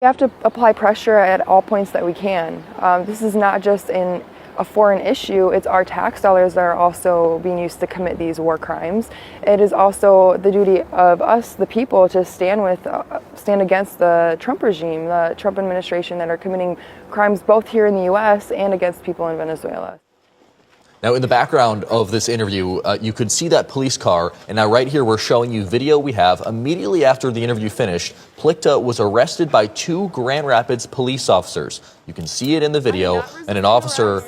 We have to apply pressure at all points that we can. This is not just a foreign issue, it's our tax dollars that are also being used to commit these war crimes. It is also the duty of us, the people, to stand against the Trump regime, the Trump administration that are committing crimes both here in the U.S. and against people in Venezuela. Now, in the background of this interview, you could see that police car. And now right here, we're showing you video we have. Immediately after the interview finished, Plichta was arrested by 2 Grand Rapids police officers. You can see it in the video. And an officer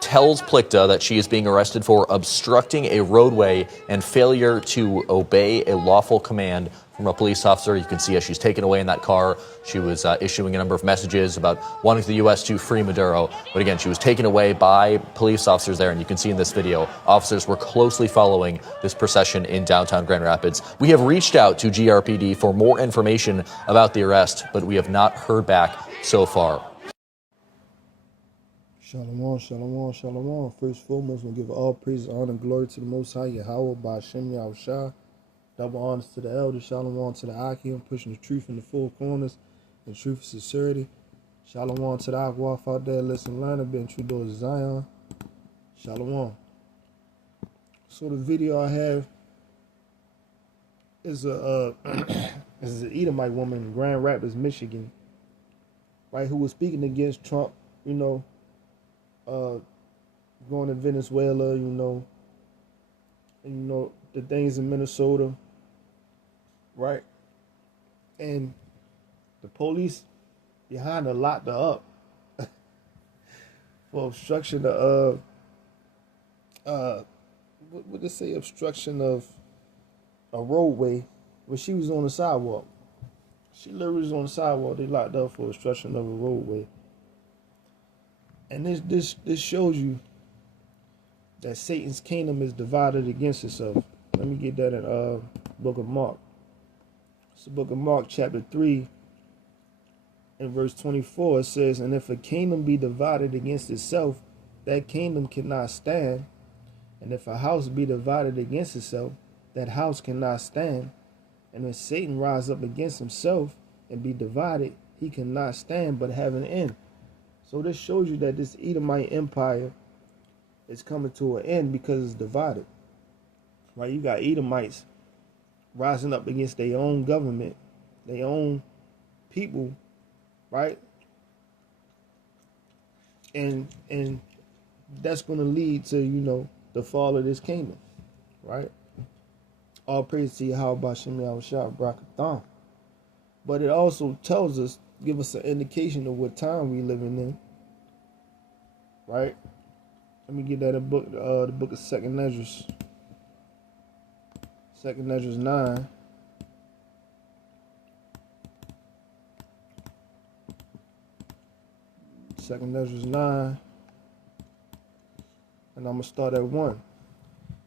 tells Plichta that she is being arrested for obstructing a roadway and failure to obey a lawful command from a police officer. You can see as she's taken away in that car, she was issuing a number of messages about wanting the U.S. to free Maduro. But again, she was taken away by police officers there. And you can see in this video, officers were closely following this procession in downtown Grand Rapids. We have reached out to GRPD for more information about the arrest, but we have not heard back so far. Shalom, shalom, shalom. First and foremost, we'll give all praise, honor, and glory to the Most High, Yahweh, by Hashem, Yahushua. Double honors to the elders, shalom to the Akim, pushing the truth in the four corners, and truth and sincerity. Shalom to the Akwaf out there, listen, learn, and being true doors of Zion. Shalom. So the video I have is is an Edomite woman in Grand Rapids, Michigan, right, who was speaking against Trump, going to Venezuela, and the things in Minnesota, right? And the police behind her locked her up for obstruction of what they say, obstruction of a roadway when she was on the sidewalk. She literally was on the sidewalk. They locked her up for obstruction of a roadway. And this shows you that Satan's kingdom is divided against itself. Let me get that in Book of Mark. It's the Book of Mark, chapter 3, and verse 24. It says, "And if a kingdom be divided against itself, that kingdom cannot stand. And if a house be divided against itself, that house cannot stand. And if Satan rise up against himself and be divided, he cannot stand, but have an end." So this shows you that this Edomite empire is coming to an end because it's divided. Right? You got Edomites rising up against their own government, their own people, right? And that's going to lead to, the fall of this kingdom, right? All praise to Yahweh B'Shem Yahushua Barakathon. But it also tells us, give us an indication of what time we living in, right? Let me get that in book, the book of Second Esdras. Second Esdras 9. Second Esdras 9. And I'm going to start at 1.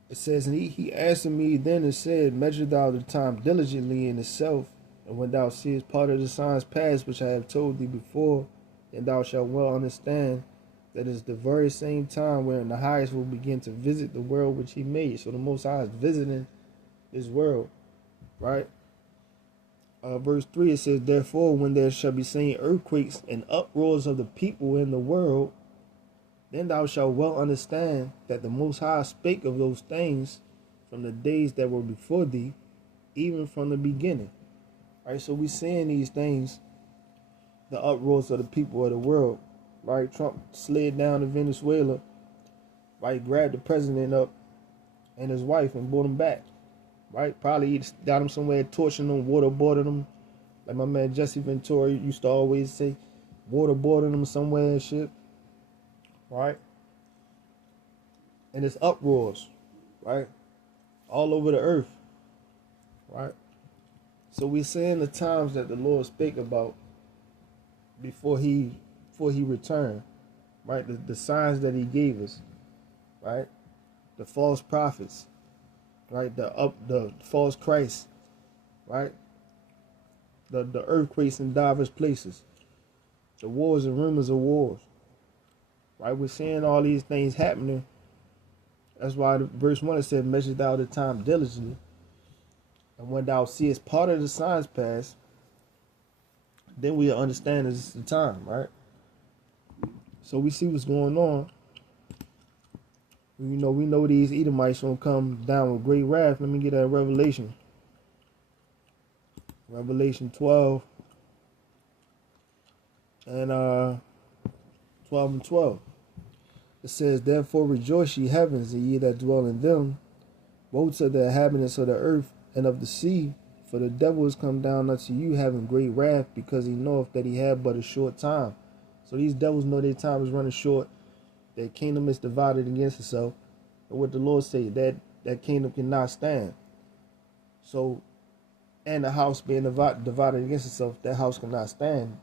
It says, "And he answered me then and said, Measure thou the time diligently in itself, and when thou seest part of the signs past which I have told thee before, then thou shalt well understand that it's the very same time wherein the highest will begin to visit the world which he made." So the Most High is visiting this world, right? Verse 3, it says, "Therefore, when there shall be seen earthquakes and uproars of the people in the world, then thou shalt well understand that the Most High spake of those things from the days that were before thee, even from the beginning." Right, so we seeing these things, the uproars of the people of the world. Right, Trump slid down to Venezuela, right, grabbed the president up and his wife and brought him back. Right, probably got him somewhere, torturing them, waterboarding them. Like my man Jesse Ventura used to always say, waterboarding them somewhere and shit. Right, and it's uproars, right, all over the earth. Right. So we're seeing the times that the Lord spake about before he returned, right? The signs that he gave us, right? The false prophets, right? The false Christ, right? The earthquakes in diverse places, the wars and rumors of wars, right? We're seeing all these things happening. That's why verse 1 it said, "Measure thou the time diligently. And when thou seest part of the signs pass, then we'll understand it's the time, right? So we see what's going on. We know these Edomites gonna come down with great wrath. Let me get that Revelation. Revelation 12 and 12 and 12. It says, "Therefore rejoice, ye heavens, and ye that dwell in them. Woe to the inhabitants of the earth and of the sea, for the devil is come down unto you, having great wrath, because he knoweth that he had but a short time." So these devils know their time is running short. Their kingdom is divided against itself. And what the Lord said, that kingdom cannot stand. So, and the house being divided against itself, that house cannot stand.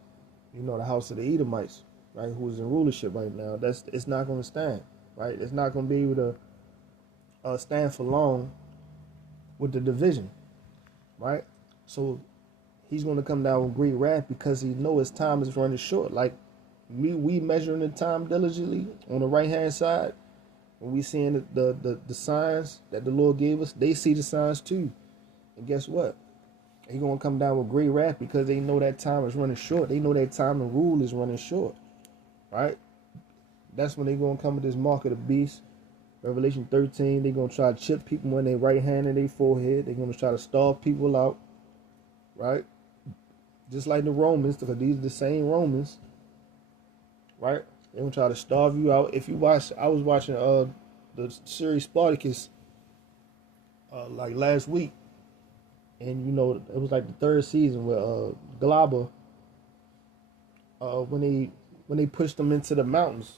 The house of the Edomites, right, who is in rulership right now. It's not going to stand, right? It's not going to be able to stand for long with the division, right? So he's going to come down with great wrath because he knows his time is running short. Like we measuring the time diligently on the right hand side, when we seeing the signs that the Lord gave us, they see the signs too. And guess what? He's going to come down with great wrath because they know that time is running short. They know that time to rule is running short, right? That's when they're going to come with this mark of the beast. Revelation 13, they're going to try to chip people in their right hand and their forehead. They're going to try to starve people out, right? Just like the Romans, because these are the same Romans, right? They're going to try to starve you out. If you watch, I was watching the series Spartacus like last week. And it was like the third season where Galba, when they pushed them into the mountains,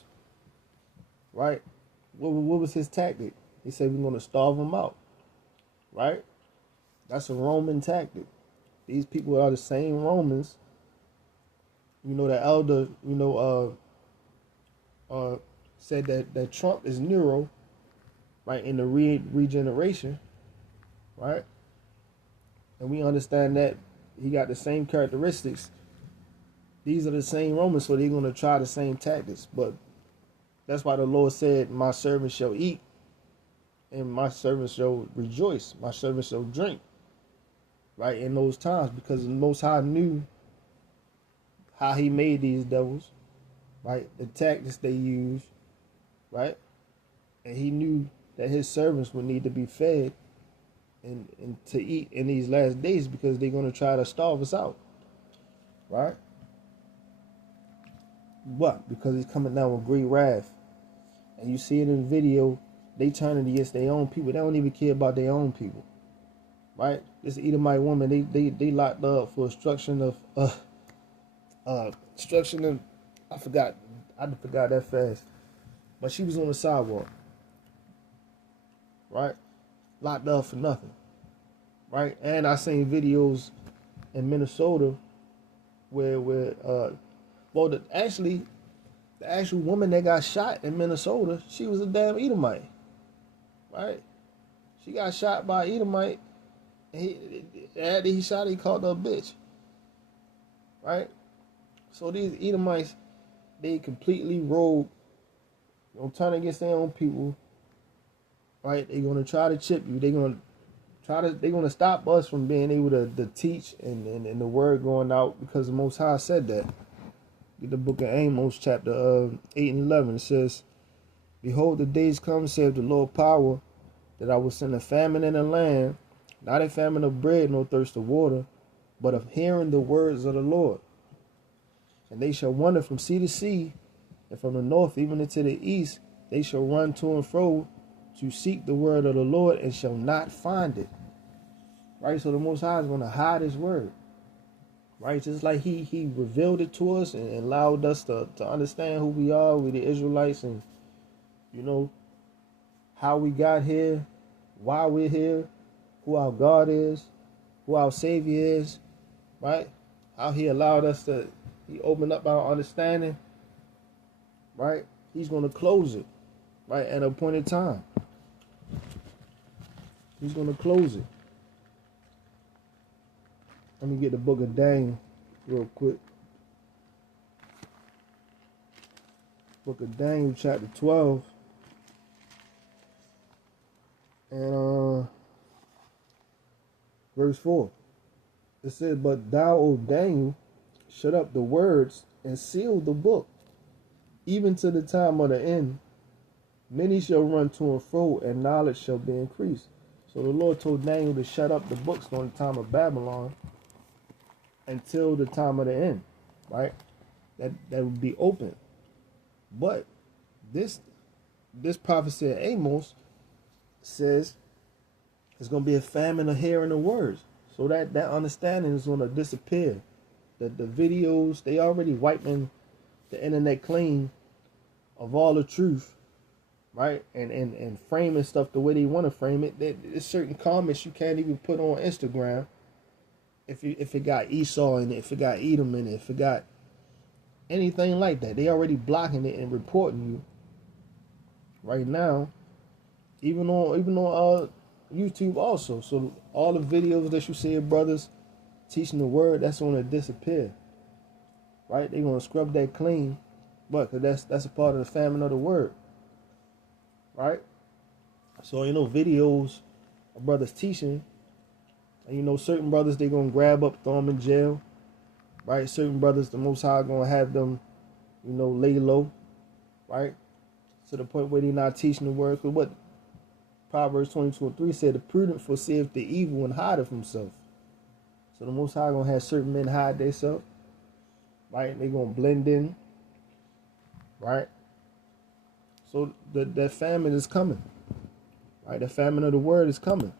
right? What was his tactic? He said, we're going to starve them out, right? That's a Roman tactic. These people are the same Romans. The elder, said that Trump is Nero, right, in the regeneration, right? And we understand that he got the same characteristics. These are the same Romans, so they're going to try the same tactics. But that's why the Lord said, my servants shall eat, and my servants shall rejoice. My servants shall drink, right, in those times, because the Most High knew how he made these devils, right, the tactics they used, right, and he knew that his servants would need to be fed and to eat in these last days because they're going to try to starve us out, right? What? Because he's coming down with great wrath. And you see it in the video, they turning against their own people. They don't even care about their own people, right? This Edomite woman, they locked up for obstruction of I forgot that fast, but she was on the sidewalk, right? Locked up for nothing, right? And I seen videos in Minnesota where the actual woman that got shot in Minnesota, she was a damn Edomite, right? She got shot by Edomite, and after he shot her, he called her a bitch, right? So these Edomites, they completely rogue, turn against their own people, right? They're gonna try to chip you. They're gonna stop us from being able to teach and the word going out, because the Most High said that. Get the book of Amos, chapter 8 and 11. It says, "Behold, the days come, saith the Lord power, that I will send a famine in the land, not a famine of bread nor thirst of water, but of hearing the words of the Lord. And they shall wander from sea to sea, and from the north even into the east. They shall run to and fro to seek the word of the Lord, and shall not find it." Right? So the Most High is going to hide his word. Right? Just like he revealed it to us and allowed us to understand who we are, we the Israelites, and how we got here, why we're here, who our God is, who our Savior is, right? How he allowed us he opened up our understanding, right? He's going to close it, right, at an appointed time. He's going to close it. Let me get the book of Daniel real quick. Book of Daniel, chapter 12. And verse 4. It says, "But thou, O Daniel, shut up the words and seal the book, even to the time of the end. Many shall run to and fro, and knowledge shall be increased. So the Lord told Daniel to shut up the books during the time of Babylon until the time of the end, right? That would be open. But this prophecy of Amos says it's going to be a famine of hearing the words. So that understanding is going to disappear. The videos, they already wiping the internet clean of all the truth, right? And framing stuff the way they want to frame it. There's certain comments you can't even put on Instagram if it got Esau in it, if it got Edom in it, if it got anything like that. They already blocking it and reporting you right now, even on YouTube also. So all the videos that you see of brothers teaching the word, that's going to disappear, right? They're going to scrub that clean, but because that's a part of the famine of the word, right? So videos of brothers teaching, and certain brothers they're going to grab up, throw them in jail, right? Certain brothers, the Most High going to have them, lay low, right? To the point where they're not teaching the word. Because what Proverbs 22:3 said, the prudent foreseeth the evil and hideth himself. So the Most High going to have certain men hide themselves, right? They're going to blend in, right? So that famine is coming, right? The famine of the word is coming.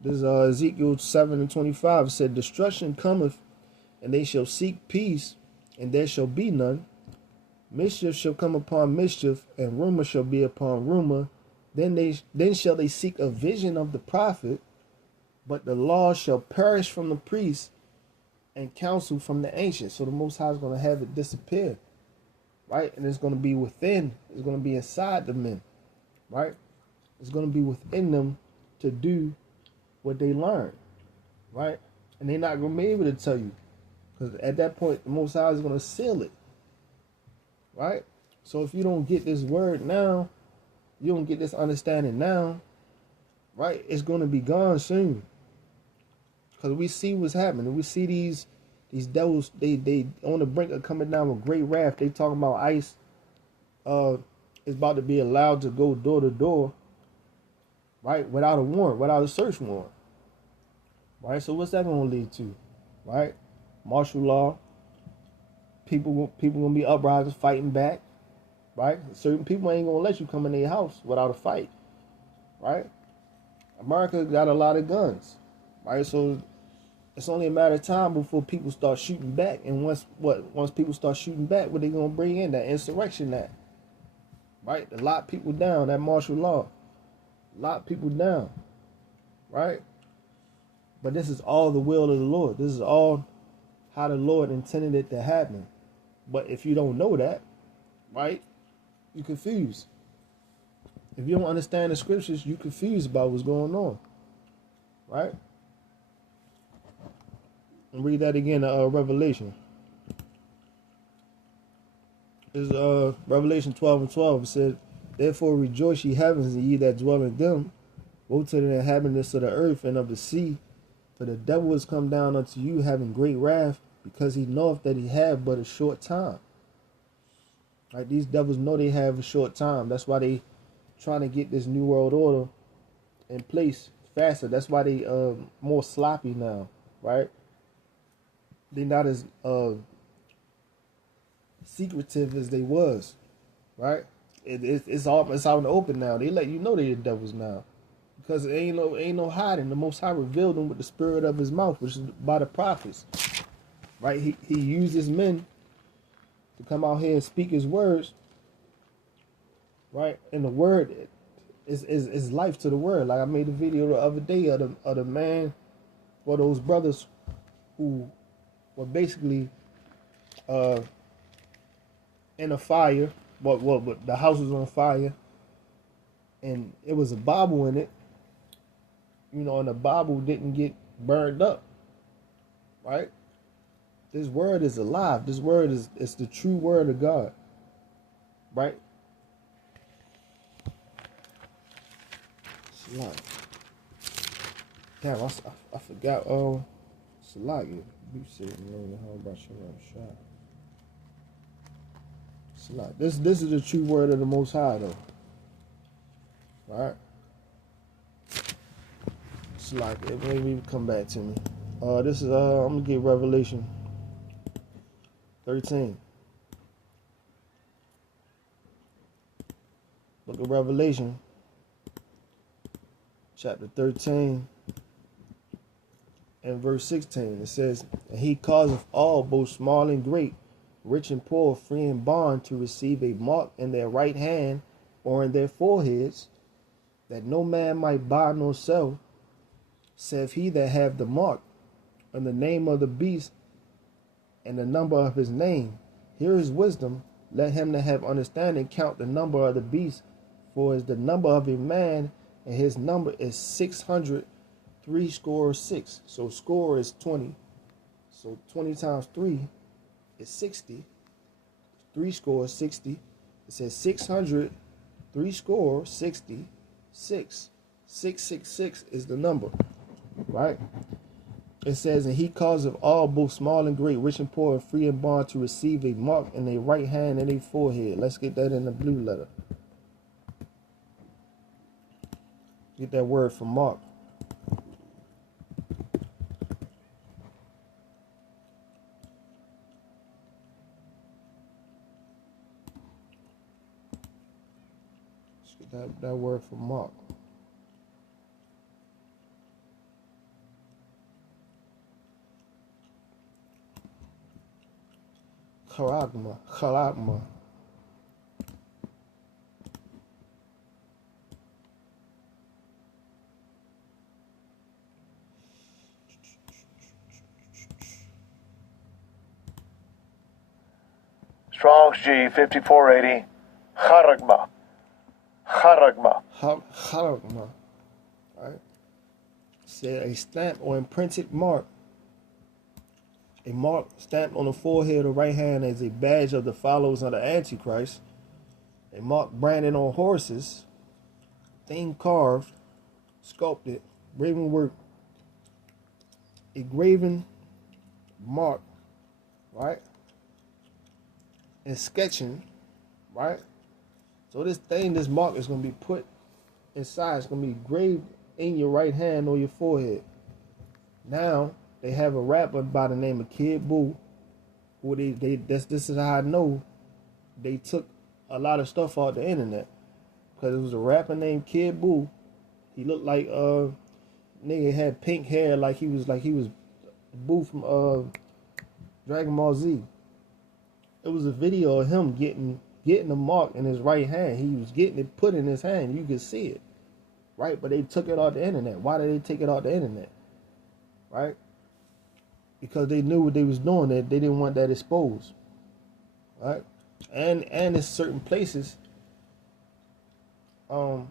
This is Ezekiel 7:25. It said, destruction cometh, and they shall seek peace, and there shall be none. Mischief shall come upon mischief, and rumor shall be upon rumor. Then shall they seek a vision of the prophet, but the law shall perish from the priest, and counsel from the ancient. So the Most High is going to have it disappear, right? And it's going to be within. It's going to be inside the men, right? It's going to be within them to do what they learn, right? And they're not going to be able to tell you, because at that point, the Most High is going to seal it, right? So if you don't get this word now, you don't get this understanding now, right? It's going to be gone soon. Because we see what's happening. We see these devils, they on the brink of coming down with great wrath. They talking about ICE is about to be allowed to go door to door, right? Without a warrant, without a search warrant, right? So what's that going to lead to, right? Martial law. People going to be uprising, fighting back, right? Certain people ain't going to let you come in their house without a fight, right? America got a lot of guns, right? So it's only a matter of time before people start shooting back. And once people start shooting back, what they going to bring in? That insurrection act, right? To lock people down, that martial law. Lock people down, right? But this is all the will of the Lord. This is all how the Lord intended it to happen. But if you don't know that, right, you're confused. If you don't understand the scriptures, you're confused about what's going on, right? And read that again, Revelation. This is Revelation 12:12. It said, therefore rejoice, ye heavens, and ye that dwell in them. Woe to the inhabitants of the earth and of the sea, for the devil is come down unto you, having great wrath, because he knoweth that he have but a short time. Right? These devils know they have a short time. That's why they trying to get this new world order in place faster. That's why they more sloppy now, right? They're not as secretive as they was, right? It's out in the open now. They let you know they're the devils now, because it ain't no hiding. The Most High revealed them with the spirit of His mouth, which is by the prophets, right? He uses men to come out here and speak His words, right? And the word is life to the word. Like I made a video the other day of the man, or those brothers who were basically in a fire. But the house was on fire, and it was a Bible in it, and the Bible didn't get burned up, right? This word is alive. This word is the true word of God, right? Damn, I forgot Salakia, you said knowing how about your shot. Salakia. This is the true word of the Most High, though. Right? Salakia, maybe come back to me. This is I'm gonna get Revelation 13. Book of Revelation, chapter 13, and verse 16. It says, "And he causeth all, both small and great, rich and poor, free and bond, to receive a mark in their right hand or in their foreheads, that no man might buy nor sell, save he that have the mark, and the name of the beast, and the number of his name. Here is wisdom. Let him that have understanding count the number of the beast, for is the number of a man, and his number is 666. So score is 20. So 20 times 3 is 60. 3 score is 60. It says 600, 3 score, 60, 6. 666 is the number, right? It says, and he causeth all, both small and great, rich and poor, and free and bond, to receive a mark in their right hand and their forehead. Let's get that in the blue letter. Get that word from Mark. Let's get that word from Mark. Charagma. Strong's G 5480. Charagma. Charagma. Right? Said a stamp or imprinted mark. A mark stamped on the forehead or right hand as a badge of the followers of the Antichrist. A mark branded on horses. Thing carved, sculpted, graven work. A graven mark, right? And sketching, right? So this mark is going to be put inside. It's going to be engraved in your right hand or your forehead. Now, they have a rapper by the name of Kid Buu, who this is how I know they took a lot of stuff off the internet, because it was a rapper named Kid Buu. He looked like nigga had pink hair, like he was Buu from Dragon Ball Z. It was a video of him getting a mark in his right hand. He was getting it put in his hand. You could see it, right? But they took it off the internet. Why did they take it off the internet, right? Because they knew what they was doing. That they didn't want that exposed, right? And there's certain places where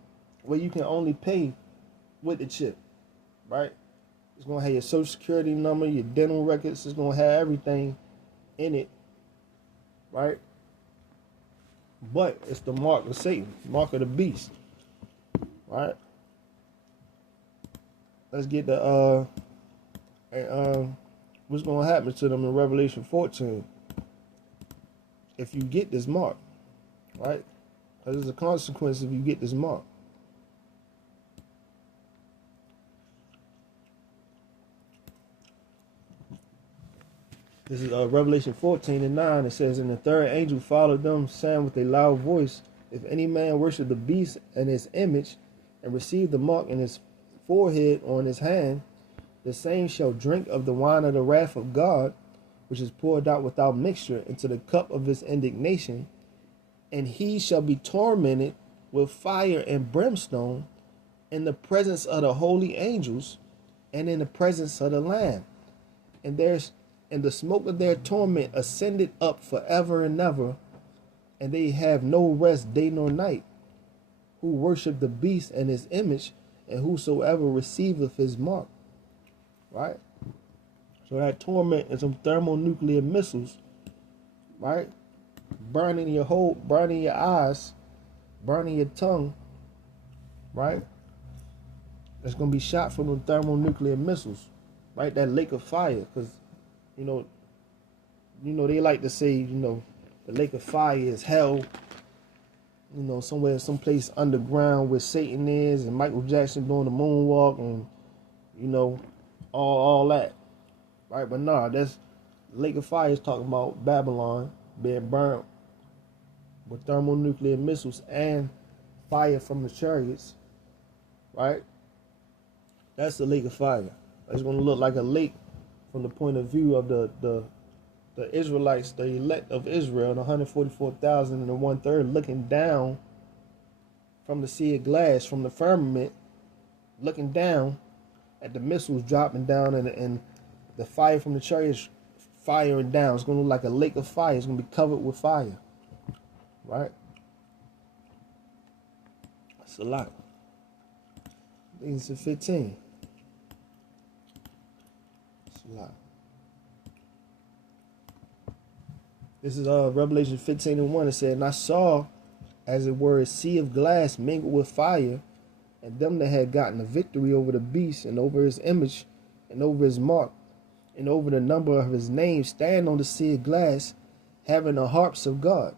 you can only pay with the chip, right? It's gonna have your social security number, your dental records. It's gonna have everything in it, right? But it's the mark of Satan, mark of the beast, right? Let's get the what's going to happen to them in Revelation 14 if you get this mark, right? Because there's a consequence if you get this mark. This is Revelation 14:9. It says, and the third angel followed them, saying with a loud voice, if any man worship the beast and his image, and receive the mark in his forehead or in his hand, the same shall drink of the wine of the wrath of God, which is poured out without mixture into the cup of his indignation, and he shall be tormented with fire and brimstone in the presence of the holy angels and in the presence of the Lamb. And the smoke of their torment ascended up forever and ever, and they have no rest day nor night, who worship the beast and his image, and whosoever receiveth his mark. Right? So that torment is some thermonuclear missiles, right? Burning your eyes, burning your tongue, right? It's gonna be shot from the thermonuclear missiles, right? That lake of fire, because you know, they like to say, the lake of fire is hell. Somewhere, someplace underground where Satan is, and Michael Jackson doing the moonwalk, and all that, right? But nah, that's lake of fire is talking about Babylon being burnt with thermonuclear missiles and fire from the chariots, right? That's the lake of fire. It's going to look like a lake from the point of view of the Israelites, the elect of Israel, the 144,000 and the 1/3, looking down from the sea of glass, from the firmament, looking down at the missiles dropping down, and the fire from the chariots firing down. It's going to look like a lake of fire. It's going to be covered with fire, right? That's a lot. I think it's a 15. That's a lot. This is Revelation 15:1. It said, "And I saw, as it were, a sea of glass mingled with fire, and them that had gotten the victory over the beast, and over his image, and over his mark, and over the number of his name, stand on the sea of glass, having the harps of God."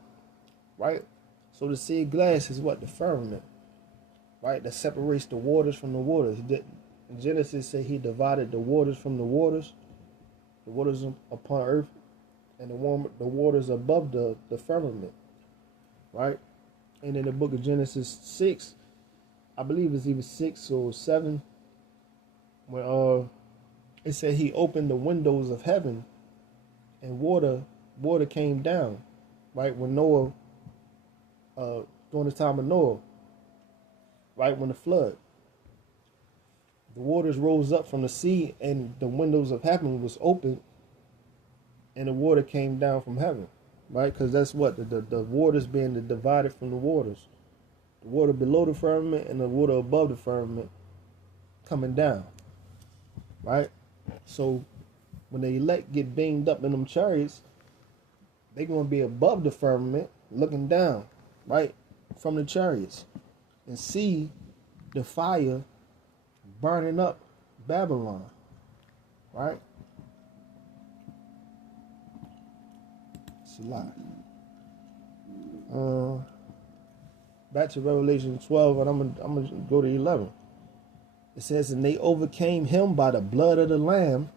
Right? So the sea of glass is what? The firmament. Right? That separates the waters from the waters. In Genesis, say he divided the waters from the waters upon earth, and the waters above the firmament, right? And in the book of Genesis 6, I believe it's either 6 or 7, where it said he opened the windows of heaven, and water came down, right? When Noah, during the time of Noah, right when the flood, the waters rose up from the sea, and the windows of heaven was opened, and the water came down from heaven, right? Because that's what the waters being divided from the waters, the water below the firmament and the water above the firmament coming down, right? So when the elect get beamed up in them chariots, they're gonna be above the firmament, looking down, right, from the chariots, and see the fire burning up Babylon, right? It's a lot. Back to Revelation 12, and I'm gonna go to 11. It says, "And they overcame him by the blood of the Lamb,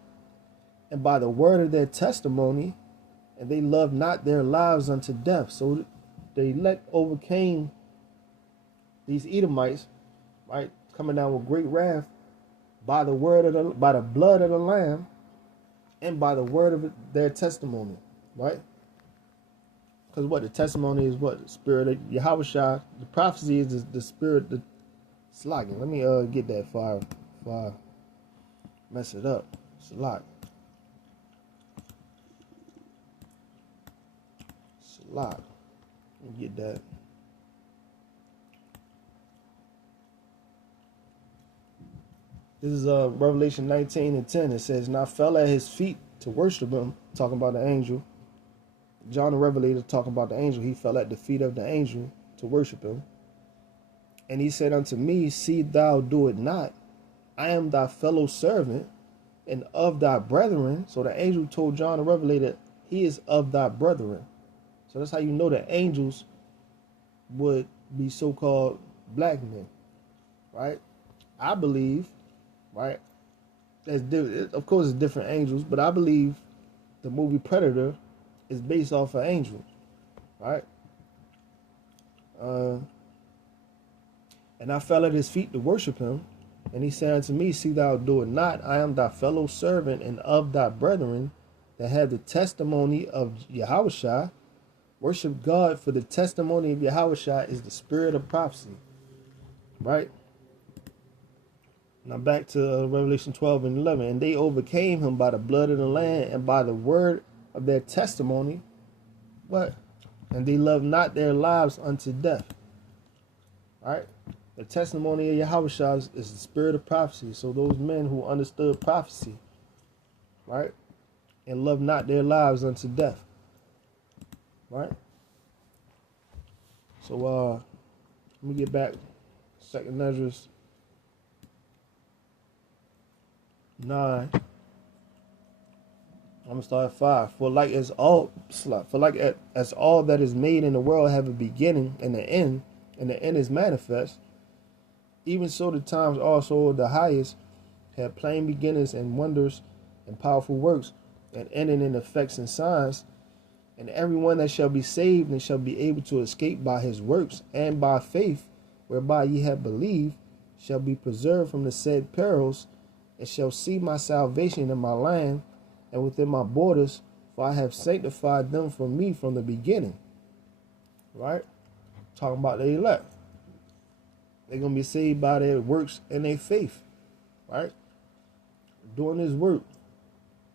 and by the word of their testimony, and they loved not their lives unto death." So the elect overcame these Edomites, right, coming down with great wrath, by the blood of the Lamb, and by the word of their testimony, right? Because what the testimony is, what the spirit of Yahushua, the prophecy is the spirit, the slogging. Let me get that fire mess it up. Slogging. Slog. Let me get that. This is Revelation 19:10. It says, "And I fell at his feet to worship him," talking about the angel. John the Revelator talking about the angel. He fell at the feet of the angel to worship him. "And he said unto me, See thou do it not. I am thy fellow servant and of thy brethren." So the angel told John the Revelator, he is of thy brethren. So that's how you know that angels would be so-called black men, right? I believe, right? Of course, it's different angels, but I believe the movie Predator is based off of angels, right? "And I fell at his feet to worship him. And he said unto me, See thou do it not. I am thy fellow servant and of thy brethren that have the testimony of Yahushua. Worship God, for the testimony of Yahushua is the spirit of prophecy." Right? Now back to Revelation 12:11. "And they overcame him by the blood of the Lamb and by the word of their testimony." What? "And they loved not their lives unto death." Right? The testimony of Yahushua is the spirit of prophecy. So those men who understood prophecy, right, and loved not their lives unto death. Right? So let me get back. 2nd Esdras 9. I'm gonna start at 5. As all that is made in the world have a beginning and an end, and the end is manifest, even so the times also of the highest have plain beginnings and wonders and powerful works, and ending in effects and signs. And everyone that shall be saved and shall be able to escape by his works and by faith, whereby ye have believed, shall be preserved from the said perils, and shall see my salvation in my land and within my borders, for I have sanctified them for me from the beginning. Right? Talking about the elect. They're going to be saved by their works and their faith. Right? Doing his work.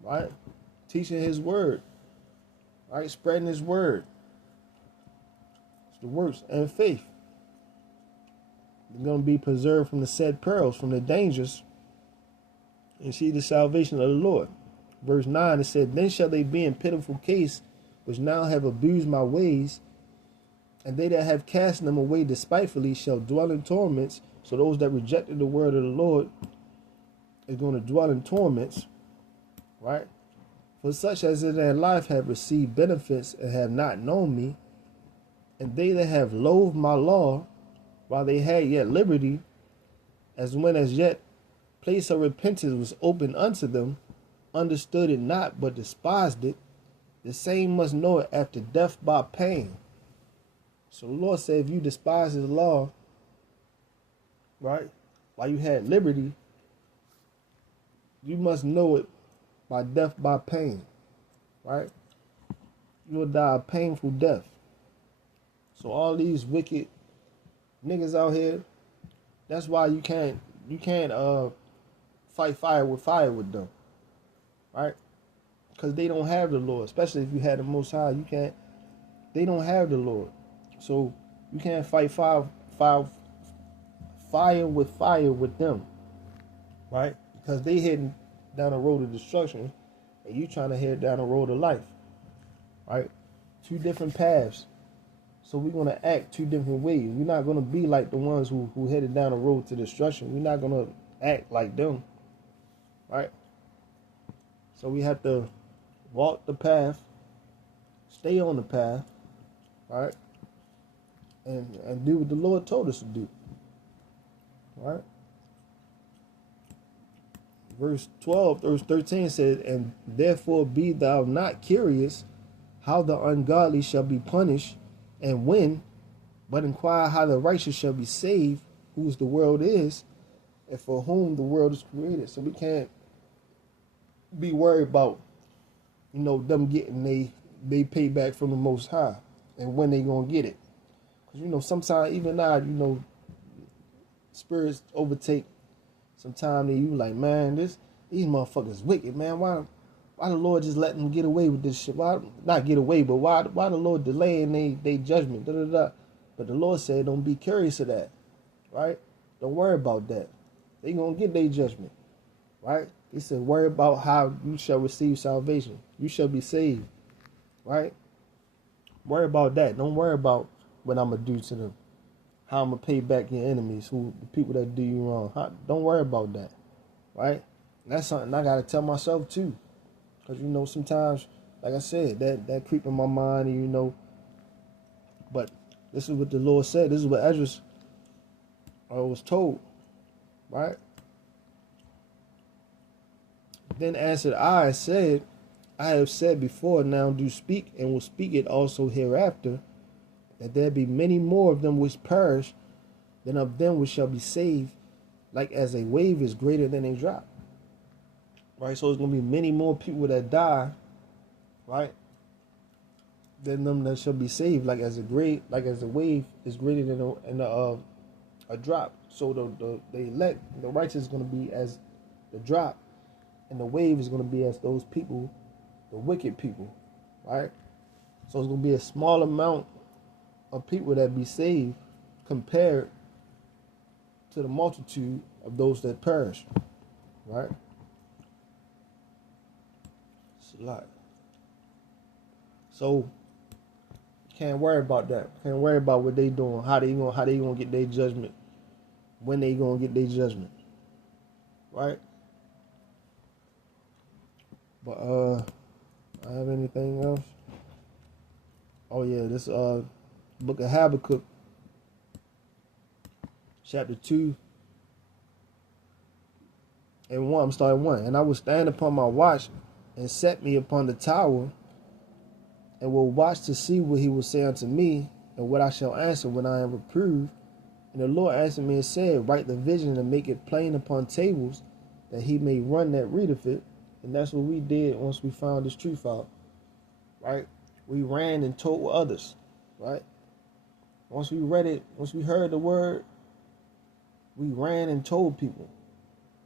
Right? Teaching his word. Right? Spreading his word. It's the works and faith. They're going to be preserved from the said perils, from the dangers, and see the salvation of the Lord. Verse 9, it said, then shall they be in pitiful case, which now have abused my ways, and they that have cast them away despitefully shall dwell in torments. So those that rejected the word of the Lord is going to dwell in torments, right? For such as in their life have received benefits and have not known me, and they that have loathed my law, while they had yet liberty, as when as yet place of repentance was open unto them, understood it not, but despised it, the same must know it after death by pain. So the Lord said, if you despise his law, right, while you had liberty, you must know it by death by pain, right? You will die a painful death. So all these wicked niggas out here, that's why you can't fight fire with them. Right? Because they don't have the Lord. Especially if you had the Most High, they don't have the Lord. So you can't fight fire with them. Right? Because they heading down a road of destruction, and you trying to head down a road of life. Right? Two different paths. So we're going to act two different ways. We're not going to be like the ones who headed down a road to destruction. We're not going to act like them. Right? So we have to walk the path, stay on the path, right? And do what the Lord told us to do. Right? Verse 13 says, and therefore be thou not curious how the ungodly shall be punished, and when, but inquire how the righteous shall be saved, whose the world is, and for whom the world is created. So we can't be worried about, them getting they payback from the Most High and when they gonna get it. Because, sometimes, even now, spirits overtake. Sometimes you like, man, these motherfuckers wicked, man. Why the Lord just let them get away with this shit? Why not get away, but why the Lord delaying they judgment? Da, da, da. But the Lord said, don't be curious of that, right? Don't worry about that. They gonna get their judgment, right? He said, worry about how you shall receive salvation. You shall be saved, right? Worry about that. Don't worry about what I'm going to do to them. How I'm going to pay back your enemies, the people that do you wrong. Don't worry about that, right? And that's something I got to tell myself too. Because, sometimes, like I said, that creep in my mind, and, but this is what the Lord said. This is what Ezra was told, right? Then answered I and said, I have said before, now do speak, and will speak it also hereafter, that there be many more of them which perish than of them which shall be saved, like as a wave is greater than a drop. Right? So there's going to be many more people that die, right, than them that shall be saved, like as a wave is greater than a drop. So the elect, the righteous is going to be as the drop, and the wave is going to be as those people, the wicked people, right? So it's going to be a small amount of people that be saved compared to the multitude of those that perish, right? It's a lot. So can't worry about that. Can't worry about what they doing, how they gonna get their judgment, when they gonna get their judgment, right? But I have anything else? Oh yeah, this book of Habakkuk, chapter 2 and 1. I'm starting 1. And I will stand upon my watch and set me upon the tower, and will watch to see what he will say unto me, and what I shall answer when I am reproved. And the Lord answered me and said, write the vision and make it plain upon tables, that he may run that readeth it. And that's what we did once we found this truth out, right? We ran and told others, right? Once we read it, once we heard the word, we ran and told people,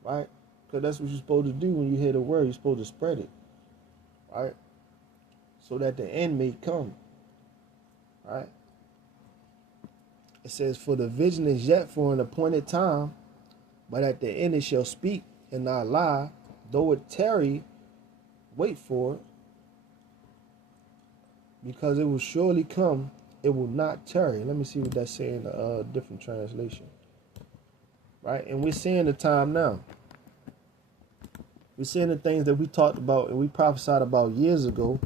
right? Because that's what you're supposed to do when you hear the word. You're supposed to spread it, right? So that the end may come, right? It says, for the vision is yet for an appointed time, but at the end it shall speak and not lie. Though it tarry, wait for it, because it will surely come. It will not tarry. Let me see what that's saying in a different translation. Right? And we're seeing the time now. We're seeing the things that we talked about and we prophesied about years ago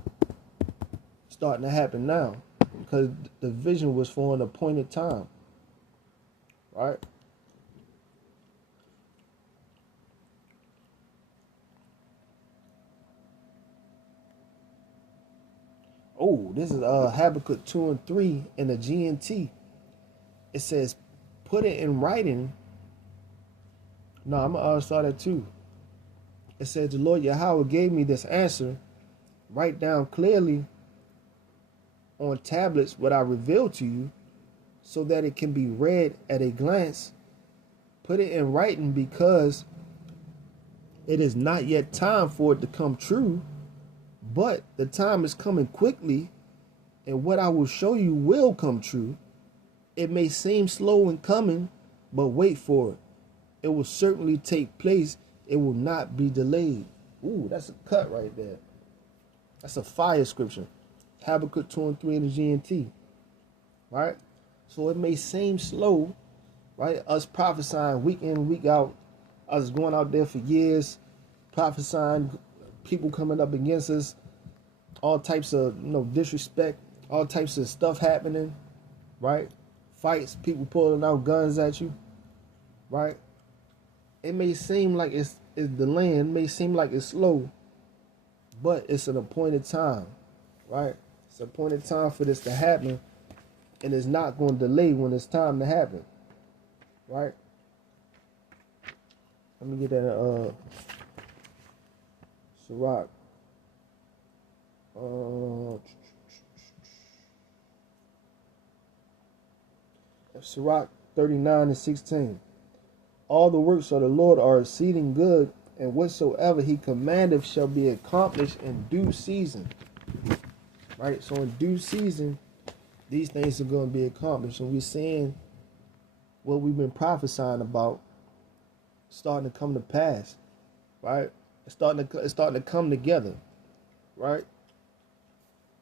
starting to happen now, because the vision was for an appointed time. Right? Oh, this is Habakkuk 2 and 3 in the GNT. It says, put it in writing. No, I'm going to start at 2. It says, the Lord Yahweh gave me this answer. Write down clearly on tablets what I revealed to you, so that it can be read at a glance. Put it in writing, because it is not yet time for it to come true, but the time is coming quickly, and what I will show you will come true. It may seem slow in coming, but wait for it. It will certainly take place. It will not be delayed. Ooh, that's a cut right there. That's a fire scripture. Habakkuk 2 and 3 in the GNT. Right? So it may seem slow, right? Us prophesying week in, week out. Us going out there for years, prophesying, people coming up against us, all types of disrespect, all types of stuff happening, right? Fights, people pulling out guns at you, right? It may seem like it's delaying, it may seem like it's slow, but it's an appointed time, right? It's an appointed time for this to happen, and it's not going to delay when it's time to happen, right? Let me get that Sirach. Sirach 39 and 16. All the works of the Lord are exceeding good, and whatsoever he commandeth shall be accomplished in due season. Right? So in due season, these things are going to be accomplished. And we're seeing what we've been prophesying about starting to come to pass. Right? It's starting to come together. Right?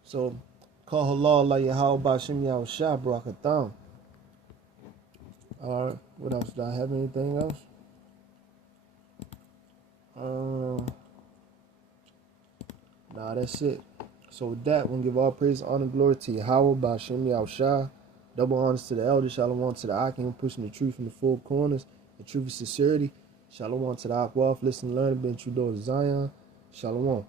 So, call Allah la Yahweh Bashim Yahushua Barakatham. Alright, what else? Do I have anything else? Nah, that's it. So with that, we're going to give all praise, honor, and glory to Yahweh Bashim Yahushua. Double honors to the elders. Shalom to the Akim, pushing the truth in the four corners. The truth is sincerity. Shalom to the Akwaf, listen, learn, been true door to Zion. Shalom.